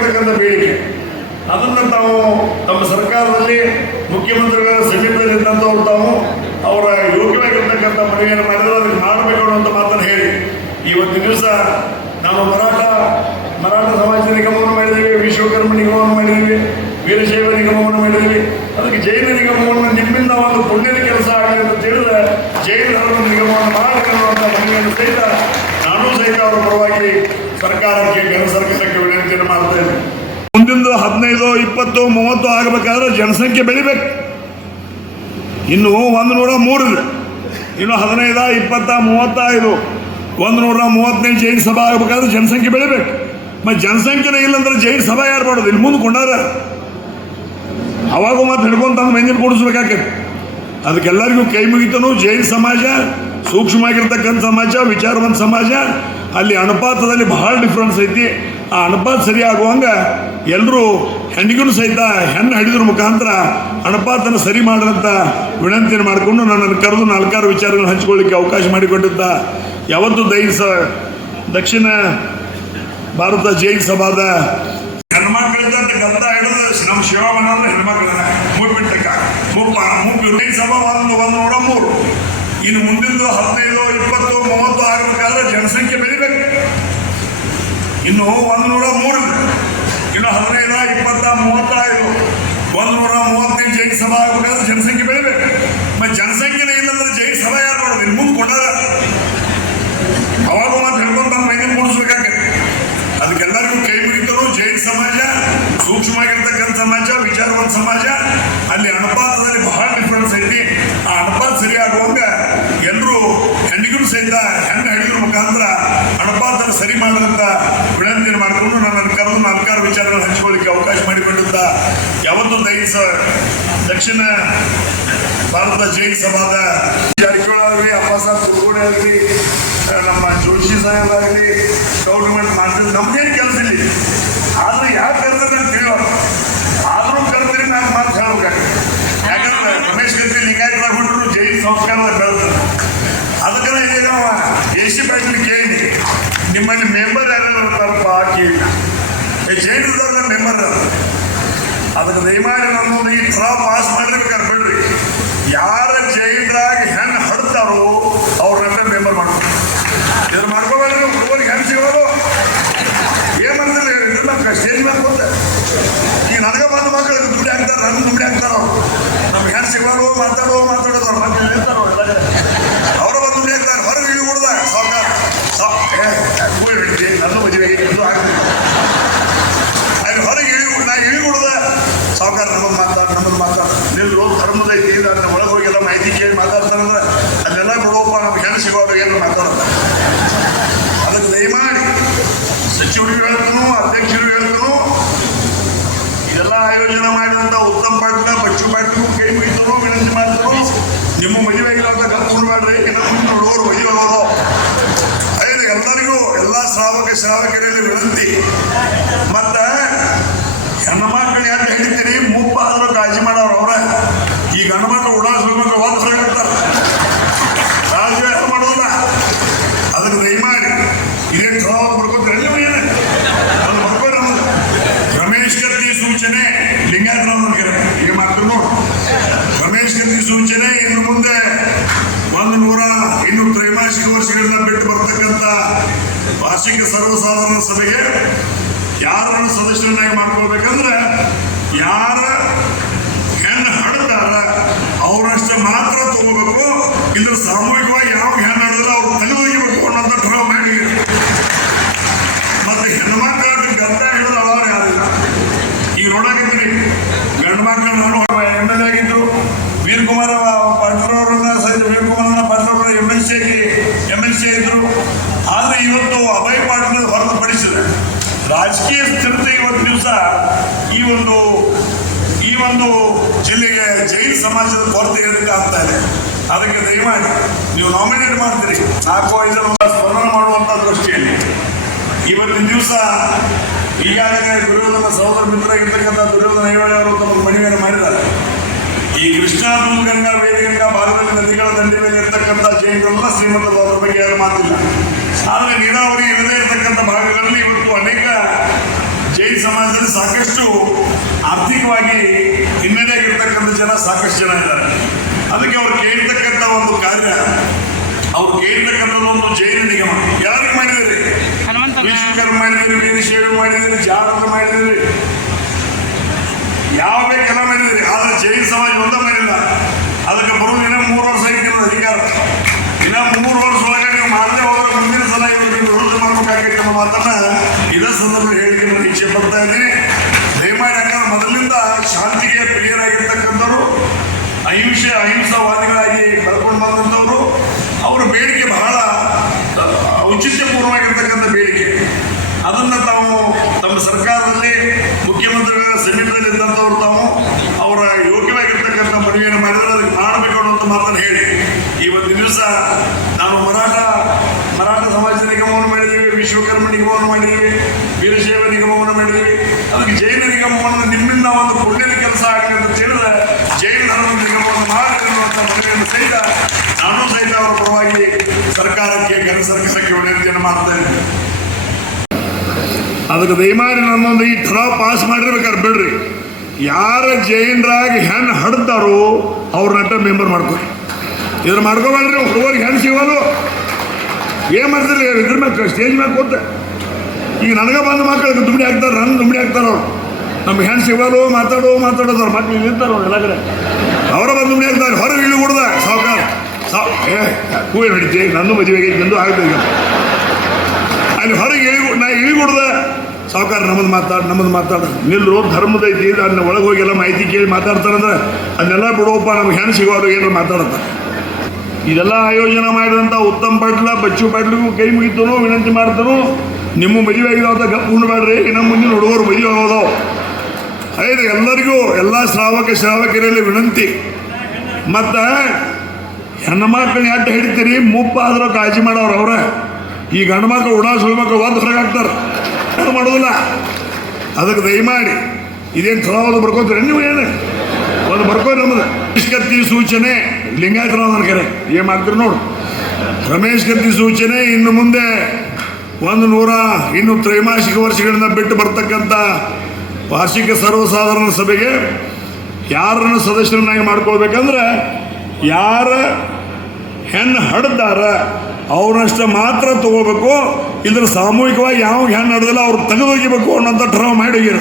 ನ್ಯಾಯವಾಗಿರ್ತಕ್ಕಂಥ ಬೇಡಿಕೆ. ಅದನ್ನು ತಾವು ತಮ್ಮ ಸರ್ಕಾರದಲ್ಲಿ ಮುಖ್ಯಮಂತ್ರಿಗಳ ಸಮೀಪದಲ್ಲಿ ಇದ್ದಂಥವ್ರು ತಾವು ಅವರ ಯೋಗ್ಯವಾಗಿರ್ತಕ್ಕಂಥ ಮನವಿಯನ್ನು ಮಾಡಿದ್ರೆ ಅದಕ್ಕೆ ಮಾಡಬೇಕು ಅನ್ನುವಂಥ ಮಾತನ್ನು ಹೇಳಿ. ಒಂದು ದಿವಸ ನಾವು ಮರಾಠ ಮರಾಠ ಸಮಾಜ ನಿಗಮವನ್ನು ಮಾಡಿದ್ದೀವಿ ವಿಶ್ವಕರ್ಮ ನಿಗಮವನ್ನು ಮಾಡಿದ್ದೀವಿ, ವೀರಶೈವ ನಿಗಮವನ್ನು ಮಾಡಿದ್ದೀವಿ. ಅದಕ್ಕೆ ಜೈನ ನಿಗಮವನ್ನು ನಿಮ್ಮಿಂದ ಒಂದು ಪುಣ್ಯದ ಕೆಲಸ ಆಗಲಿ ಅಂತ ತಿಳಿದ ಜೈನ ಧರ್ಮ ನಿಗಮವನ್ನು ಮಾಡಬೇಕು ಅನ್ನುವಂಥ ಮನವಿಯನ್ನು ಸಹಿತ ನಾನು ಸಹಿತ ಅವರ ಪರವಾಗಿ ಸರ್ಕಾರಕ್ಕೆ, ಕೇಂದ್ರ ಸರ್ಕಾರಕ್ಕೆ ವಿನಂತಿಯನ್ನು ಮಾಡ್ತೇನೆ ಮುಂದಿನ ಹದಿನೈದು, ಇಪ್ಪತ್ತು, ಮೂವತ್ತು ಆಗಬೇಕಾದ್ರೆ ಜನಸಂಖ್ಯೆ ಬೆಳಿಬೇಕು. ಇನ್ನು ಒಂದು ನೂರ ಮೂರು ಇದೆ. ಇನ್ನು ಹದಿನೈದ, ಇಪ್ಪತ್ತ ಮೂವತ್ತೈದು ಒಂದು ನೂರ ಮೂವತ್ತೈದು ಜೈನ್ ಸಭಾ ಆಗಬೇಕಾದ್ರೆ ಜನಸಂಖ್ಯೆ ಬೆಳಿಬೇಕು. ಮತ್ತು ಜನಸಂಖ್ಯೆನೇ ಇಲ್ಲಂದ್ರೆ ಜೈನ್ ಸಭಾ ಯಾರು ಮಾಡೋದು? ಇಲ್ಲಿ ಮುಂದೆ ಕೊಂಡಾರ. ಅವಾಗೂ ಮತ್ತೆ ಹಿಡ್ಕೊಂತಂದು ಮೆಂಜಿನ ಕೂಡಿಸ್ಬೇಕಾಗ್ತದೆ ಅದಕ್ಕೆಲ್ಲರಿಗೂ ಕೈ ಮುಗಿತನು ಜೈನ್ ಸಮಾಜ, ಸೂಕ್ಷ್ಮವಾಗಿರ್ತಕ್ಕಂಥ ಸಮಾಜ, ವಿಚಾರವಂತ ಸಮಾಜ ಅಲ್ಲಿ ಅನುಪಾತದಲ್ಲಿ ಬಹಳ ಡಿಫ್ರೆನ್ಸ್ ಐತಿ. ಆ ಅನುಪಾತ ಸರಿ ಆಗುವಂಗ ಎಲ್ಲರೂ ಹೆಣ್ಣಿಗೂ ಸಹಿತ ಹೆಣ್ಣು ಹಿಡಿದ್ರ ಮುಖಾಂತರ ಅನುಪಾತನ ಸರಿ ಮಾಡಿದಂಥ ವಿನಂತಿಯನ್ನು ಮಾಡಿಕೊಂಡು ನನ್ನನ್ನು ಕರೆದು ನಾಲ್ಕಾರು ವಿಚಾರಗಳನ್ನು ಹಂಚಿಕೊಳ್ಳಿಕ್ಕೆ ಅವಕಾಶ ಮಾಡಿಕೊಟ್ಟಿದ್ದ ಯಾವತ್ತು ದೈಸ ದಕ್ಷಿಣ ಭಾರತ ಜೈನ್ ಸಭಾದ ಹೆಣ್ಮಕ್ಳಿದ್ದಂತ ಗಂಧ ಹಿಡಿದು ನಮ್ಮ ಶಿವಮನ ಹೆಣ್ಮಕ್ಳ ಮುಪ್ಪಿಟ್ಟಕ್ಕ ಮುಪ್ಪ ಮುಪ್ಪಿ ಸಭಾ ಒಂದು ಒಂದು ನೂರ ಮೂರು. ಇನ್ನು ಮುಂದಿಂದು ಹದಿನೈದು, ಇಪ್ಪತ್ತು, ಮೂವತ್ತು ಇನ್ನು ಒಂದು ನೂರ ಮೂರು. ಇನ್ನು ಹದಿನೈದ, ಇಪ್ಪತ್ತ, ಮೂವತ್ತೈದು. ಒಂದು ನೂರ ಮೂವತ್ತೈದು ಜೈನ್ ಸಭಾ ಆಗಬೇಕಾದ್ರೆ ಜನಸಂಖ್ಯೆ ಬೆಳಿಬೇಕು. ಮತ್ತೆ ಜನಸಂಖ್ಯೆನೇ ಇಲ್ಲಂದ್ರೆ ಜೈನ್ ಸಭಾ ಯಾರು ನೋಡೋದು ಮುಂದೆ ಕೊಂಡಾರ ಅವಾಗ ಮತ್ತೆ ಹೇಳ್ಕೊಂಡು ತಮ್ಮ ಮೈನ ಮೂಡಿಸ್ಬೇಕಾಗತ್ತೆ ಅದಕ್ಕೆಲ್ಲರಿಗೂ ಕೈ ಮುಗಿತರು, ಜೈನ್ ಸಮಾಜ, ಸೂಕ್ಷ್ಮವಾಗಿರ್ತಕ್ಕಂಥ ಸಮಾಜ, ವಿಚಾರವಂತ ಸಮಾಜ, ಅಲ್ಲಿ ಅನುಪಾತದಲ್ಲಿ ಬಹಳ ಡಿಫ್ರೆನ್ಸ್ ಐತಿ. ಆ ಅನುಪಾತ ಸರಿಯಾಗುವಂಗ ಎಲ್ಲರೂ ಹೆಣ್ಣಿಗೂ ಸಹಿತ, ಹೆಣ್ಣು ಹೆಣ್ಣಿನ ಮುಖಾಂತರ ಅನುಪಾತ ಸರಿ ಮಾಡದಂತ ವಿಚಾರಗಳನ್ನು ಹಂಚಿಕೊಳ್ಳಿಕ್ಕೆ ಅವಕಾಶ ಮಾಡಿಕೊಂಡಿದ್ದ ಯಾವತ್ತೂ ಸ- ದಕ್ಷಿಣ ಭಾರತದ ಜೈನ್ ಸಭಾದ ಜಾರಕಿಹೊಳಿ ಆಗಲಿ ಅಪ್ಪಸಾಬ್ ಕುರ್ಗೋಡೆ ಆಗಲಿ ನಮ್ಮ ಜೋಶಿ ಸಾಹೇಬ್ ಆಗಲಿ ಗೌರ್ಮೆಂಟ್ ಮಾಡ್ತಿದ್ದು ನಮ್ದೇನು ಕೆಲಸ ಇಲ್ಲಿ ಆದ್ರೆ ಯಾರು ಕರೆದ್ರೆ ನಾನು ತಿಳಿಯೋರು ಆದ್ರೂ ಕರೆದ್ರೆ ನಾನು ಮಾತು ಹೇಳ್ಬೇಕಾಗ್ತದೆ ಯಾಕಂದ್ರೆ ರಮೇಶ್ ಗತಿ ಲಿಂಗಾಯತ್ ಬಿಟ್ಟರು ಜೈನ್ ಸಂಸ್ಕಾರದ ಬೆಳೆದ್ರು ಅದಕ್ಕೆ ಇಲ್ಲಿ ನಾವು ಎ ಸಿ ಕೇಳಿ ನಿಮ್ಮಲ್ಲಿ ಮೆಂಬರ್ ಯಾರು ಇರ್ತಾರಪ್ಪ ಕೇಳಿ ಜೈನದವ್ರ ಮೆಂಬರ್ ಅದಕ್ಕೆ ದಯಮಾಡಿ ನಮ್ಮ ಈ ಡ್ರಾ ಪಾಸ್ ಮಾಡ್ಲಿಕ್ಕೆ ಬಿಡ್ರಿ ಯಾರ ಜೈಲ್ರಾಗ ಹೆಂಗ್ ಹಡ್ತಾರೋ ಅವ್ರನ್ನ ಮೆಂಬರ್ ಮಾಡ್ತಾರೆ ಇದ್ರ ಮಾಡ್ಕೋಬೇಡ್ರಿ ಹುಡುಗರಿಗೆ ಹೆಂಗ್ ಸಿಗೋದು. ಏನ್ ಮಾಡ್ತಾರೆ ಇದ್ರ ಸ್ಟೇಜ್ ಮೇಲೆ ಕೂತ ಈಗ ನನಗೆ ಬಂದ ಮಕ್ಕಳು ದುಡ್ಡು ಹಾಕ್ತಾರೆ ನನ್ನ ದುಡ್ಡು ಹಾಕ್ತಾರ ಅವ್ರು ನಮ್ಗೆ ಹೆಂಗ್ ಸಿಗೋರು ಮಾತಾಡೋ ಮಾತಾಡೋದು ಅವ್ರ ಮಕ್ಕಳು ಇರ್ತಾರೋ ಅವರ ಬಂದು ದುಡ್ಡು ಹಾಕ್ತಾರೆ ಹೊರಗೆ ಇಳಿ ಕೊಡ್ದ ಸಾವುಕಾರ ಏ ಹಿಡಿತಿ ನನ್ನ ಮದುವೆ ಇದು ಆಗ್ತದೆ ಅಲ್ಲಿ ಹೊರಗೆ ಇಳಿ ನಾ ಇಳಿ ಕೊಡ್ದ ಸಾವುಕಾರ ನಮ್ಮದು ಮಾತಾಡ ನಮ್ಮದು ಮಾತಾಡ ನಿಲ್ಲು ಧರ್ಮದ ಐತಿ ಅದನ್ನ ಒಳಗೆ ಹೋಗಿ ಎಲ್ಲ ಮಾಹಿತಿ ಕೇಳಿ ಮಾತಾಡ್ತಾರಂದ್ರೆ ಅಲ್ಲೆಲ್ಲ ಬಿಡೋಪ್ಪ ನಮ್ಗೆ ಹೆಣ್ಣು ಸಿಗೋದು ಏನು ಮಾತಾಡೋದು ಅದಕ್ಕೆ ದಯಮಾಡಿ ಸಚಿವರಿಗೂ ಹೇಳ್ತನು ಅಧ್ಯಕ್ಷರು ಹೇಳ್ತನು ಇದೆಲ್ಲ ಆಯೋಜನೆ ಮಾಡಿದಂಥ ಉತ್ತಮ ಪಾಟ್ನ ಬಚ್ಚು ಪಾಟ್ನು ಕೈ ಮುಗಿತಾರೋ ವಿನಂತಿ ಮಾಡ್ತಾರೋ ನಿಮ್ಮ ಮದುವೆಗೆ ಅಂತ ಕಲ್ತ್ಕೊಂಡು ಮಾಡ್ರಿ ಇನ್ನು ಮುಂದೆ ಹುಡುಗರು ಮದುವೆ ಆಗೋದು ಐದು ಎಲ್ಲರಿಗೂ ಎಲ್ಲ ಶ್ರಾವಕ ಶ್ರಾವಕರಲ್ಲಿ ವಿನಂತಿ ಮತ್ತ ಹೆಣ್ಣು ಮಕ್ಕಳು ಯಾಕೆ ಹಿಡಿತೀರಿ ಮುಪ್ಪಾದ್ರೂ ಕಾಳಜಿ ಮಾಡೋರು ಅವ್ರ ಈ ಗಂಡು ಮಕ್ಕಳು ಉಡಾಯಿಸ್ಬೇಕು ಒಂದು ಹೇಳ್ತಾರೆ ರಾಜವೇಷ ಮಾಡೋದಿಲ್ಲ ಅದಕ್ಕೆ ದಯಮಾಡಿ ಇದೇ ಠರಾವ್ ಬರ್ಕೋತಾರೆ ನೀವು ಏನು ಅದು ಬರ್ಕೋರಿ ಅನ್ನೋದು ರಮೇಶ್ ಕತ್ತಿ ಸೂಚನೆ ಲಿಂಗಾಯತನವ್ರಿಗೆ ಈಗ ಮಾತು ನೋಡು ರಮೇಶ್ ಕತ್ತಿ ಸೂಚನೆ ಇನ್ನು ಮುಂದೆ ಒಂದು ನೂರ ಇನ್ನು ತ್ರೈಮಾಸಿಕ ವರ್ಷಗಳನ್ನ ಬಿಟ್ಟು ಬರ್ತಕ್ಕಂತ ವಾರ್ಷಿಕ ಸರ್ವಸಾಧಾರಣ ಸಭೆಗೆ ಯಾರನ್ನು ಸದಸ್ಯರನ್ನಾಗಿ ಮಾಡ್ಕೊಳ್ಬೇಕಂದ್ರೆ ಯಾರ ಹೆಣ್ಣು ಹಡ್ತಾರ ಅವರಷ್ಟೇ ಮಾತ್ರ ತಗೋಬೇಕು. ಇದ್ರ ಸಾಮೂಹಿಕವಾಗಿ ಯಾವ ಹೆಣ್ಣು ಹಡಲ್ಲ ಅವ್ರು ತಲೆ ಒಯ್ಯಬೇಕು ಅನ್ನೋಂಥ ಡ್ರಾವ್ ಮಾಡಿ ಮತ್ತೆ ಹೆಣ್ಮಕ್ಳ ಗದ್ದ ಹಿಡಿದು ಅಳೋರು ಯಾರಿಲ್ಲ ಈಗ ನೋಡಾಕಿದ್ದೀರಿ ಗಂಡು ಮಕ್ಕಳು ನಾನು ಎಂ ಎಲ್ ಎ ಆಗಿದ್ರು ವೀರಕುಮಾರ ಪಾಟೀಲ್ ಅವರನ್ನ ಸಹಿತ ವೀರಕುಮಾರನ ಪಾಟೀಲ್ ಅವರ ಎಂ ಎಲ್ ಸಿ ಆಗಿ ಎಂ ಎಲ್ ಸಿ ಆಗಿದ್ರು ಆದ್ರೆ ಇವತ್ತು ಅಭಯ್ ಪಾಟೀಲ್ ಹೊರತುಪಡಿಸಿದೆ ರಾಜಕೀಯ ಸ್ಥಿರತೆ ಇವತ್ತು ದಿವಸ ಈ ಒಂದು ಈ ಒಂದು ಜಿಲ್ಲೆಗೆ ಜೈನ್ ಸಮಾಜದ ಕೊರತೆ ಇರಲಿಕ್ಕೆ ಆಗ್ತಾ ಇದೆ? ಅದಕ್ಕೆ ದಯಮಾಡಿ ನೀವು ನಾಮಿನೇಟ್ ಮಾಡ್ತೀರಿ. ನಾಲ್ಕು ಐದು ಜನ ಸ್ಮರಣ ಮಾಡುವಂತ ದೃಷ್ಟಿಯಲ್ಲಿ ಇವತ್ತಿನ ದಿವಸ ಈಗಾಗಲೇ ದುರ್ಯೋಧನ ಸಹೋದರ ಮಿತ್ರರಾಗಿರ್ತಕ್ಕಂಥ ದುರ್ಯೋಧನ ಐವಳಿ ಅವರು ತಮ್ಮ ಮನವಿಯನ್ನು ಮಾಡಿದ್ದಾರೆ. ಈ ಕೃಷ್ಣಾ ಗಂಗಾ ವೇದಿಗಂಗಾ ಭಾಗದಲ್ಲಿ ನದಿಗಳ ದಂಡೆ ಮೇಲೆ ಇರ್ತಕ್ಕಂಥ ಜೈನರೆಲ್ಲ ಶ್ರೀಮಂತ ಬಗ್ಗೆ ಮಾತಿಲ್ಲ. ಆದರೆ ನೀರಾವರಿ ಇಲ್ಲದೆ ಇರತಕ್ಕಂಥ ಭಾಗಗಳಲ್ಲಿ ಇವತ್ತು ಅನೇಕ ಜೈನ್ ಸಮಾಜದಲ್ಲಿ ಸಾಕಷ್ಟು ಆರ್ಥಿಕವಾಗಿ ಹಿನ್ನಡೆ ಆಗಿರ್ತಕ್ಕಂಥ ಜನ ಸಾಕಷ್ಟು ಜನ ಇದ್ದಾರೆ. ಅದಕ್ಕೆ ಅವ್ರು ಕೇಳ್ತಕ್ಕಂಥ ಒಂದು ಕಾರ್ಯ ಅವ್ರು ಕೇಳ್ತಕ್ಕಂಥ ಒಂದು ಜೈನ ನಿಗಮ. ಯಾರಿಗೆ ಮಾಡಿದಿರಿ ವಿಶ್ವಕರ್ಮ ಮಾಡಿದಿರಿ ವೀರಶೈವ ಮಾಡಿದಿರಿ ಜಾಗೃತ ಮಾಡಿದಿರಿ ಯಾವ ಬೇಕೆಲ್ಲ ಮಾಡಿದಿರಿ ಆದ್ರೆ ಜೈನ ಸಮಾಜ ಒಂದ ಮಾಡಿಲ್ಲ. ಅದಕ್ಕೆ ಬರೋದು ಇನ್ನ ಮೂರು ವರ್ಷ ಐತಿ ಅಧಿಕಾರ. ಇನ್ನ ಮೂರು ವರ್ಷ ಒಳಗಡೆ ನೀವು ಮಾಡದೆ ಅಹಿಂಸಾವಾದಿಗಳಾಗಿ ಕಳ್ಕೊಂಡು ಬಂದಂಥವ್ರು ಅವರ ಬೇಡಿಕೆ ಬಹಳ, ಔಚಿತ್ಯಪೂರ್ಣವಾಗಿರ್ತಕ್ಕಂಥ ಬೇಡಿಕೆ. ಅದನ್ನು ತಾವು ತಮ್ಮ ಸರ್ಕಾರದಲ್ಲಿ, ಮುಖ್ಯಮಂತ್ರಿಗಳ ಸಮೀಪದಲ್ಲಿ ಇದ್ದಂಥವ್ರು ತಾವು ಅವರ ಯೋಗ್ಯವಾಗಿರ್ತಕ್ಕಂಥ ಮನವಿಯನ್ನು ಮಾಡಿದರೆ ಅದಕ್ಕೆ ಮಾಡಬೇಕು ಅನ್ನುವಂಥ ಮಾತನ್ನು ಹೇಳಿ. ಇವತ್ತಿನ ದಿವಸ ನಾವು ಮರಾಠ ಮರಾಠ ಸಮಾಜ ನಿಗಮವನ್ನು ಮಾಡಿದ್ದೀವಿ, ವಿಶ್ವಕರ್ಮ ನಿಗಮವನ್ನು ಮಾಡಿದ್ದೀವಿ, ವೀರಶೈವ ನಿಗಮವನ್ನು ಮಾಡಿದ್ದೀವಿ. ಅದಕ್ಕೆ ಜೈನ ನಿಗಮವನ್ನು ನಿಮ್ಮಿಂದ ಒಂದು ಪುಣ್ಯದ ಕೆಲಸ ಆಗಲಿ ಅಂತ ಹೇಳಿದ್ರೆ ಜೈನ ಧರ್ಮದ ನಿಗಮವನ್ನು ಮಾಡಿ ಅನ್ನುವಂಥ ಮನವಿಯನ್ನು ಸಹಿತ ನಾನು ಸಹಿತ ಅವರ ಪರವಾಗಿ ಸರ್ಕಾರಕ್ಕೆ ಕೇಂದ್ರ ಸರ್ಕಾರಕ್ಕೆ ವಿನಂತಿಯನ್ನು ಮಾಡ್ತಾ ಇದ್ದೀನಿ ಅದಕ್ಕೆ ದಯಮಾಡಿ ನನ್ನೊಂದು ಈ ಥರ ಪಾಸ್ ಮಾಡಿರ್ಬೇಕಾದ್ರೆ ಬಿಡ್ರಿ. ಯಾರ ಜೈನ್ರಾಗಿ ಹೆಣ್ಣು ಹಡ್ತಾರೋ ಅವ್ರನ್ನಟ್ಟ ಮೆಂಬರ್ ಮಾಡ್ಕೊರಿ ಇದ್ರ ಮಾಡ್ಕೋಬೇಡ್ರಿ ಹುಡುಗರಿಗೆ ಹೆಣ್ಣು ಸಿಗೋದು. ಏನು ಮಾಡ್ತೀರಿ ಇದ್ರ ಮೇಲೆ ಸ್ಟೇಜ್ ಮೇಲೆ ಕೂತ. ಈಗ ನನಗೆ ಬಂದ ಮಕ್ಕಳಿಗೆ ದುಂಬಡಿ ಹಾಕ್ತಾರೆ ನನ್ನ ದುಂಬಡಿ ಹಾಕ್ತಾರೆ ಅವ್ರು. ನಮ್ಗೆ ಹೆಣ್ಣು ಸಿಗೋದು ಮಾತಾಡೋ ಮಾತಾಡೋದು, ಅವ್ರ ಮಕ್ಳು ನಿಂತಾರೆ ಅವ್ರು ಎಲ್ಲ ಕಡೆ. ಅವರ ಬಂದು ದುಮ್ಡಿ ಹಾಕ್ತಾರೆ, ಹೊರಗೆ ಇಳಿ ಹುಡ್ದ ಸಾವುಕಾರ. ಸಾವ್ ಏ ಹೂವೇ ನಡೀತಿ ನಂದು ಮದುವೆಗೆ ಆಗ್ತದೆ ಈಗ ಅಲ್ಲಿ ಹೊರಗೆ ಇಳಿ ನಾ ಇಳಿ ಕೊಡ್ದೆ ಸಾವುಕಾರ ನಮ್ಮದು ಮಾತಾಡ ನಮ್ಮದು ಮಾತಾಡ. ನಿಲ್ಲು ಧರ್ಮದ ಐತಿ ಅದನ್ನ ಒಳಗೆ ಹೋಗಿ ಎಲ್ಲ ಮಾಹಿತಿ ಕೇಳಿ ಮಾತಾಡ್ತಾರಂದ್ರೆ ಅದನ್ನೆಲ್ಲ ಬಿಡೋಪ್ಪ, ನಮ್ಗೆ ಹೆಣ್ಣು ಸಿಗೋದು ಏನು ಮಾತಾಡತ್ತ ಇದೆಲ್ಲ ಆಯೋಜನೆ ಮಾಡಿದಂಥ ಉತ್ತಮ ಪಾಟ್ಲ, ಬಚ್ಚು ಪಾಟ್ಲಿಗೂ ಕೈ ಮುಗಿತನು, ವಿನಂತಿ ಮಾಡ್ತಾನೋ, ನಿಮ್ಮ ಮದುವೆ ಆಗಿದಾವ ಗಪ್ ಉಣ್ಬೇಡ್ರಿ ಇನ್ನು ಮುಂದಿನ ಹುಡುಗರು ಮದುವೆ ಆಗೋದು ಐದು ಎಲ್ಲರಿಗೂ ಎಲ್ಲ ಶ್ರಾವಕ ಶ್ರಾವಕರಲ್ಲಿ ವಿನಂತಿ. ಮತ್ತು ಹೆಣ್ಣು ಮಕ್ಕಳನ್ನ ಎಟ್ಟು ಹಿಡಿತೀರಿ? ಮುಪ್ಪ ಆದರೂ ಕಾಳಜಿ ಮಾಡೋರು ಅವ್ರೆ. ಈ ಗಂಡು ಮಕ್ಕಳು ಉಡಾ ಸುಳ್ಮಕ್ಳು ಒಂದು ಹೊರಗೆ ಹಾಕ್ತಾರೆ. ಅದು ಮಾಡೋದಿಲ್ಲ? ಅದಕ್ಕೆ ದಯಮಾಡಿ, ಇದೇನು ಚುನಾವಣೆ ಬರ್ಕೋತೀರಿ? ನೀವು ಏನು? ಒಂದು ಬರ್ಕೋ ನಮ್ಮದು ರಮೇಶ್ ಕತ್ತಿ ಸೂಚನೆ ಲಿಂಗಾಯತನ ನನ್ನ ಕರೆ. ಏನು ಮಾಡ್ತೀರಿ ನೋಡು. ರಮೇಶ್ ಕತ್ತಿ ಸೂಚನೆ, ಇನ್ನು ಮುಂದೆ ಒಂದು ನೂರ ಇನ್ನು ತ್ರೈಮಾಸಿಕ ವರ್ಷಗಳಿಂದ ಬಿಟ್ಟು ಬರ್ತಕ್ಕಂಥ ವಾರ್ಷಿಕ ಸರ್ವಸಾಧಾರಣ ಸಭೆಗೆ ಯಾರನ್ನು ಸದಸ್ಯರನ್ನಾಗಿ ಮಾಡ್ಕೊಳ್ಬೇಕಂದ್ರೆ ಯಾರ ಹೆಣ್ಣು ಹಡ್ದಾರ ಅವ್ರನ್ನಷ್ಟ ಮಾತ್ರ ತಗೋಬೇಕು. ಇದ್ರ ಸಾಮೂಹಿಕವಾಗಿ ಯಾವ ಹೆಣ್ಣು ನಡೆದಿಲ್ಲ ಅವ್ರು ತೆಗೆದೊಗಿಬೇಕು ಅನ್ನೋಂಥ ಡ್ರಾ ಮಾಡಿ ಹೋಗ್ಯಾರ